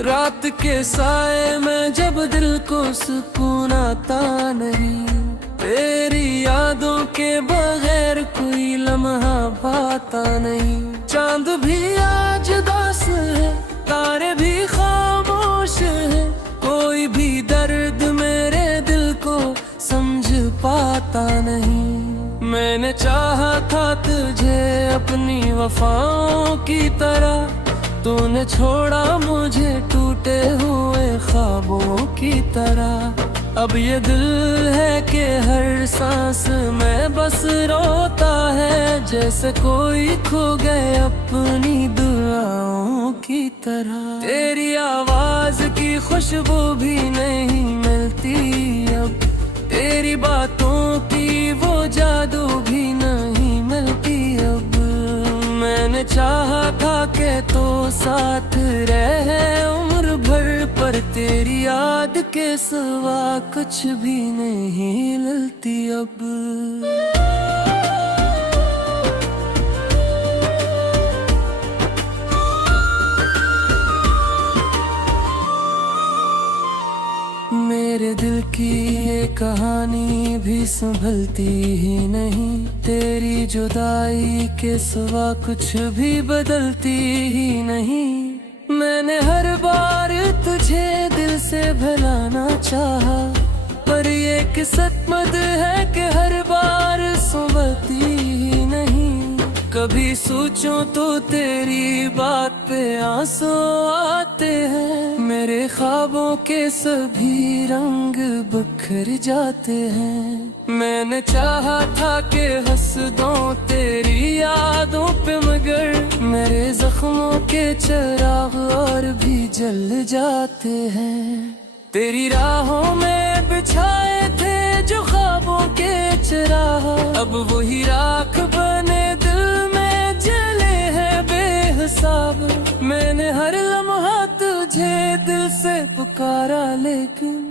रात के साए में जब दिल को सुकून आता नहीं, तेरी यादों के बगैर कोई लम्हा पाता नहीं। चांद भी आज उदास है, तारे भी खामोश है, कोई भी दर्द मेरे दिल को समझ पाता नहीं। मैंने चाहा था तुझे अपनी वफाओं की तरह, तूने छोड़ा मुझे टूटे हुए ख्वाबों की तरह। अब ये दिल है कि हर सांस में बस रोता है, जैसे कोई खो गए अपनी दुआओं की तरह। तेरी आवाज की खुशबू भी नहीं मिलती अब, तेरी बातों की वो जादू भी नहीं मिलती अब। मैंने चाहा था कि तो साथ रहे उम्र भर, पर तेरी याद के सिवा कुछ भी नहीं मिलती अब। मेरे दिल की ये कहानी भी संभलती ही नहीं, तेरी जुदाई के सिवा कुछ भी बदलती ही नहीं। मैंने हर बार तुझे दिल से भुलाना चाहा, पर ये किस्मत है कि हर बार संभलती ही नहीं। कभी सोचूं तो तेरी बात पे आंसू आते हैं, मेरे ख्वाबों के सभी रंग बिखर जाते हैं। मैंने चाहा था कि हंस दूं तेरी यादों पे, मगर मेरे जख्मों के चिराग और भी जल जाते हैं। तेरी राहों में बिछाए थे जो ख्वाबों के चिराग, अब वही राख बने दिल में जले हैं बेहिसाब। मैंने हर लम्हा तुझे दिल से पुकारा, लेकिन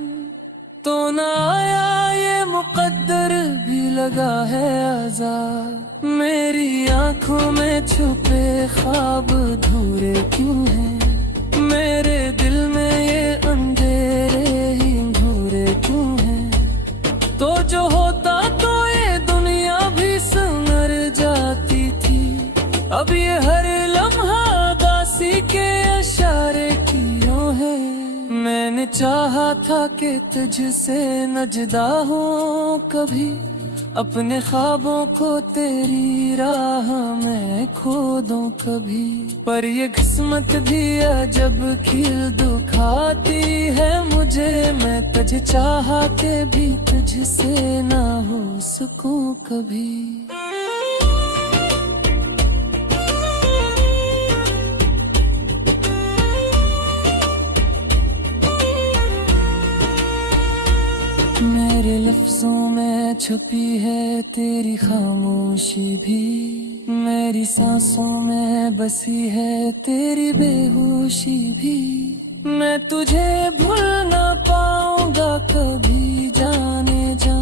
तो ना आया, ये मुकद्दर भी लगा है आज़ाद। मेरी आंखों में छुपे ख्वाब अधूरे क्यों हैं, मेरे दिल में ये अंधेरे ही घूरे क्यों हैं। तो जो होता तो ये दुनिया भी संवर जाती थी, अब ये हर लम्हा उदासी के इशारे क्यों है। मैंने चाहा था कि तुझसे न जुदा हो कभी, अपने ख्वाबों को तेरी राह में खो दूं कभी। पर ये किस्मत भी अजब खील दुखाती है मुझे, मैं तुझे चाहा के भी तुझसे ना हो सकूं कभी। मेरे लफ्जों में छुपी है तेरी खामोशी भी, मेरी सांसों में बसी है तेरी बेहोशी भी। मैं तुझे भूल ना पाऊंगा कभी जाने जा,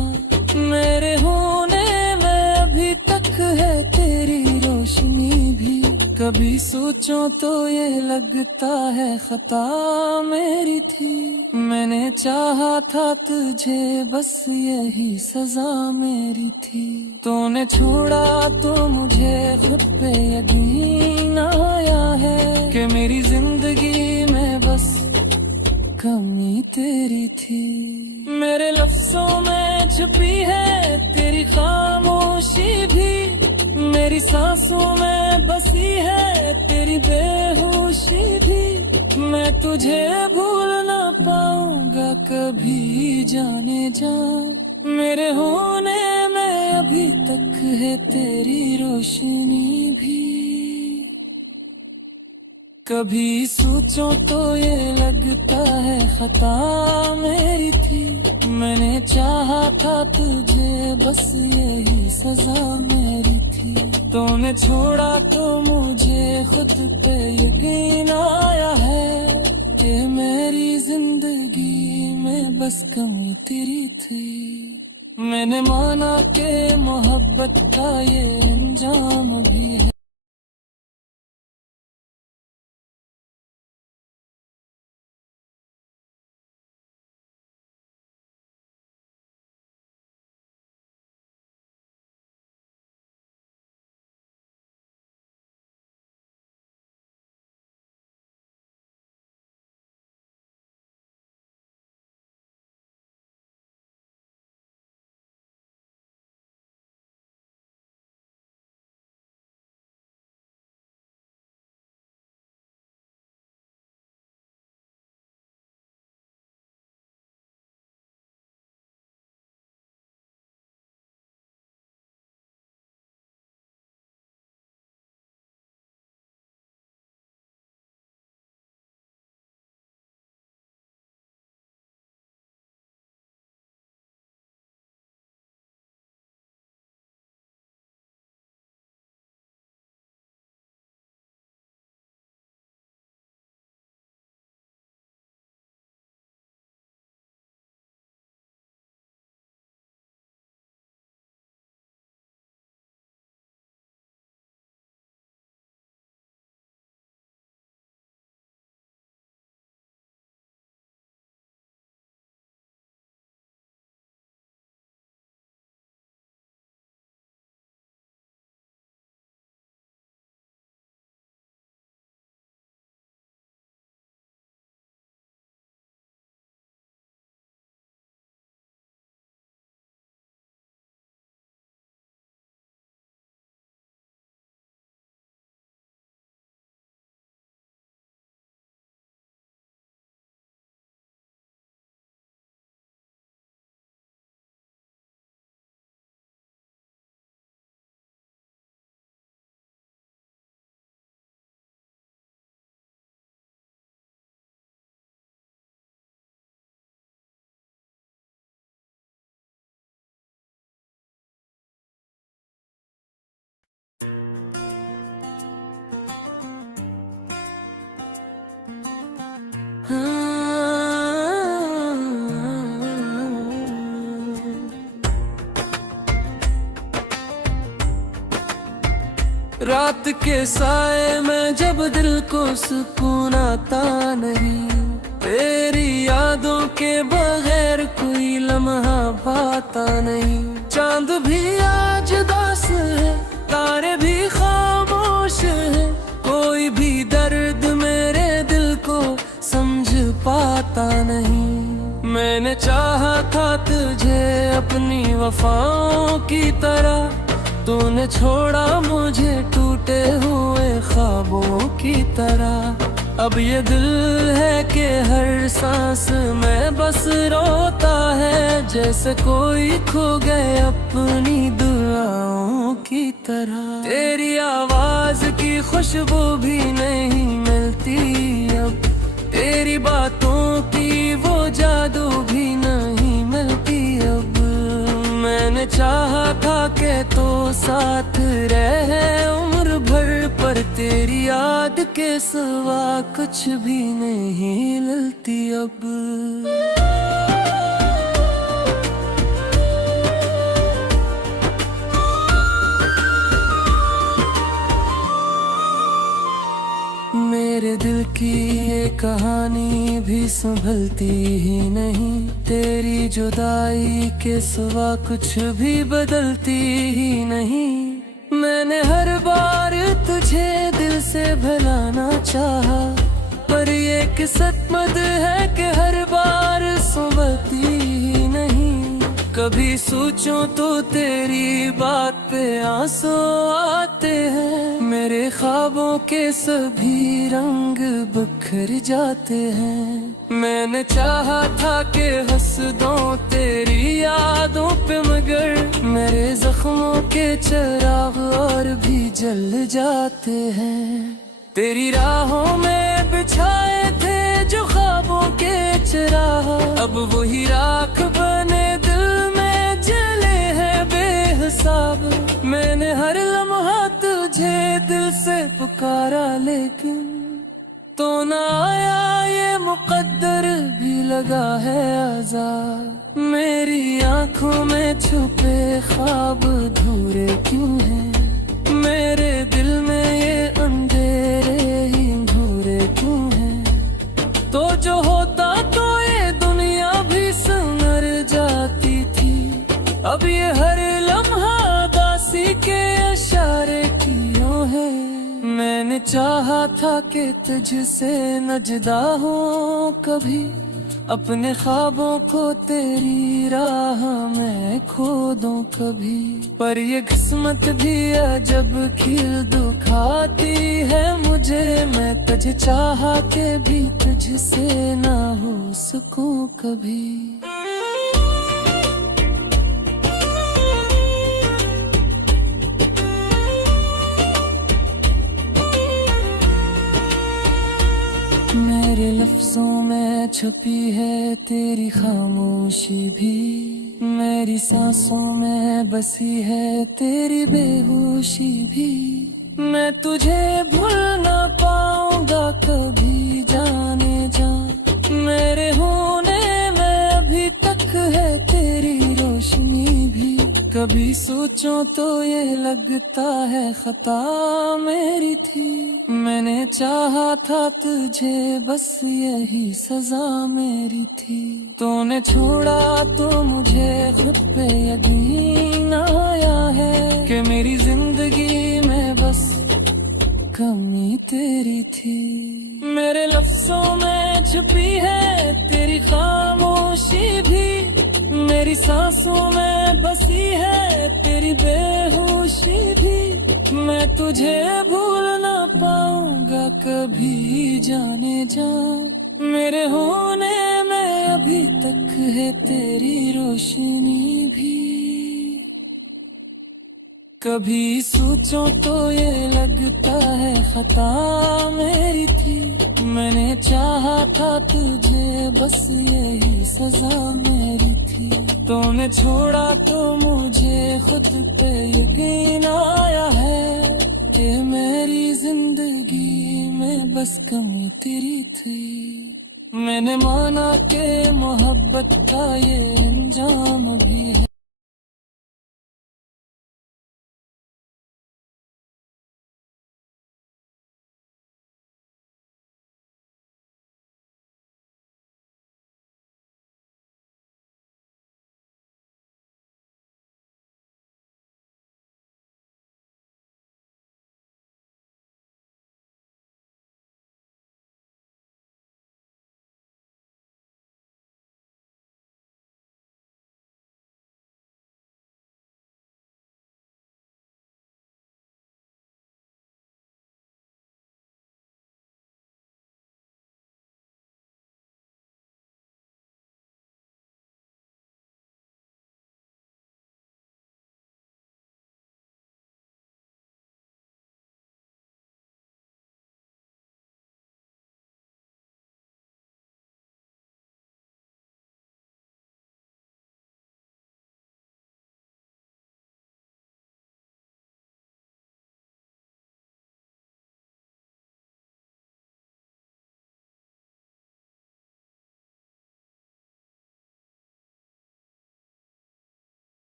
मेरे होने में अभी तक है तेरी रोशनी भी। कभी सोचूं तो ये लगता है खता मेरी थी, मैंने चाहा था तुझे बस यही सजा मेरी थी। तूने छोड़ा तो मुझे खुद पे यकीन आया है कि मेरी जिंदगी में बस कमी तेरी थी। मेरे लफ्जों में छुपी है तेरी खामोशी भी, मेरी सांसों में बसी है तेरी बेहोशी भी। मैं तुझे भूल ना पाऊंगा कभी जाने जा, मेरे होने में अभी तक है तेरी रोशनी भी। कभी सोचूं तो ये लगता है खता मेरी थी, मैंने चाहा था तुझे बस यही सजा मेरी थी। तूने छोड़ा तो मुझे खुद पे यकीन आया है कि मेरी जिंदगी में बस कमी तेरी थी। मैंने माना कि मोहब्बत का ये अंजाम भी है। रात के साए में जब दिल को सुकून आता नहीं, तेरी यादों के बगैर कोई लम्हा पाता नहीं। चांद भी आज उदास है, तारे भी खामोश है, कोई भी दर्द मेरे दिल को समझ पाता नहीं। मैंने चाहा था तुझे अपनी वफाओं की तरह, तूने छोड़ा मुझे टूटे हुए ख्वाबों की तरह। अब ये दिल है कि हर सांस में बस रोता है, जैसे कोई खो गए अपनी दुआओं की तरह। तेरी आवाज की खुशबू भी नहीं मिलती अब, तेरी बातों की वो जादू भी नहीं मिलती अब। मैंने चाहा था कि तो साथ रहे उम्र भर, पर तेरी याद के सिवा कुछ भी नहीं मिलती अब। मेरे दिल की ये कहानी भी संभलती ही नहीं, तेरी जुदाई के सिवा कुछ भी बदलती ही नहीं। मैंने हर बार तुझे दिल से भुलाना चाहा, पर ये किस्मत है कि हर बार संभलती ही नहीं। कभी सोचूं तो तेरी बात पे आंसू आते हैं, मेरे ख्वाबों के सभी रंग बिखर जाते हैं। मैंने चाहा था कि हंस दूं तेरी यादों पे, मगर मेरे जख्मों के चिराग और भी जल जाते हैं। तेरी राहों में बिछाए थे जो ख्वाबों के चिराग, अब वही राख बने दिल में जले हैं बेहिसाब। मैंने हर लम्हा तुझे दिल से पुकारा, लेकिन तो ना आया ये मुकद्दर भी लगा है आजाद। मेरी आंखों में छुपे ख्वाब अधूरे क्यों हैं, मेरे दिल में ये अंधेरे ही भूरे क्यों हैं। तो जो होता तो ये दुनिया भी संवर जाती थी, अब ये हर लम्हा दासी के इशारे क्यों है। मैंने चाहा था कि तुझसे न जुदा हूँ कभी, अपने ख्वाबों को तेरी राह में खो दूं कभी। पर ये किस्मत भी अजब खिल दुखाती है मुझे, मैं तुझे चाहा के भी तुझसे ना हो सकूं कभी। मेरे लफ्जों में छुपी है तेरी खामोशी भी, मेरी सांसों में बसी है तेरी बेहोशी भी। मैं तुझे भूल ना पाऊंगा कभी जाने जा, मेरे होने में अभी तक है तेरी रोशनी भी। कभी सोचो तो ये लगता है खता मेरी थी, मैंने चाहा था तुझे बस यही सजा मेरी थी। तूने छोड़ा तो मुझे खुद पे यकीन आया है कि मेरी जिंदगी में बस कमी तेरी थी। मेरे लफ्जों में छुपी है तेरी खामोशी भी, मेरी सांसों में बसी है तेरी बेहोशी भी। मैं तुझे भूल ना पाऊंगा कभी जाने जा, मेरे होने में अभी तक है तेरी रोशनी भी। कभी सोचो तो ये लगता है खता मेरी थी, मैंने चाहा था तुझे बस यही सजा मेरी थी। तूने छोड़ा तो मुझे खुद पे यकीन आया है कि मेरी जिंदगी में बस कमी तेरी थी। मैंने माना कि मोहब्बत का ये अंजाम भी है।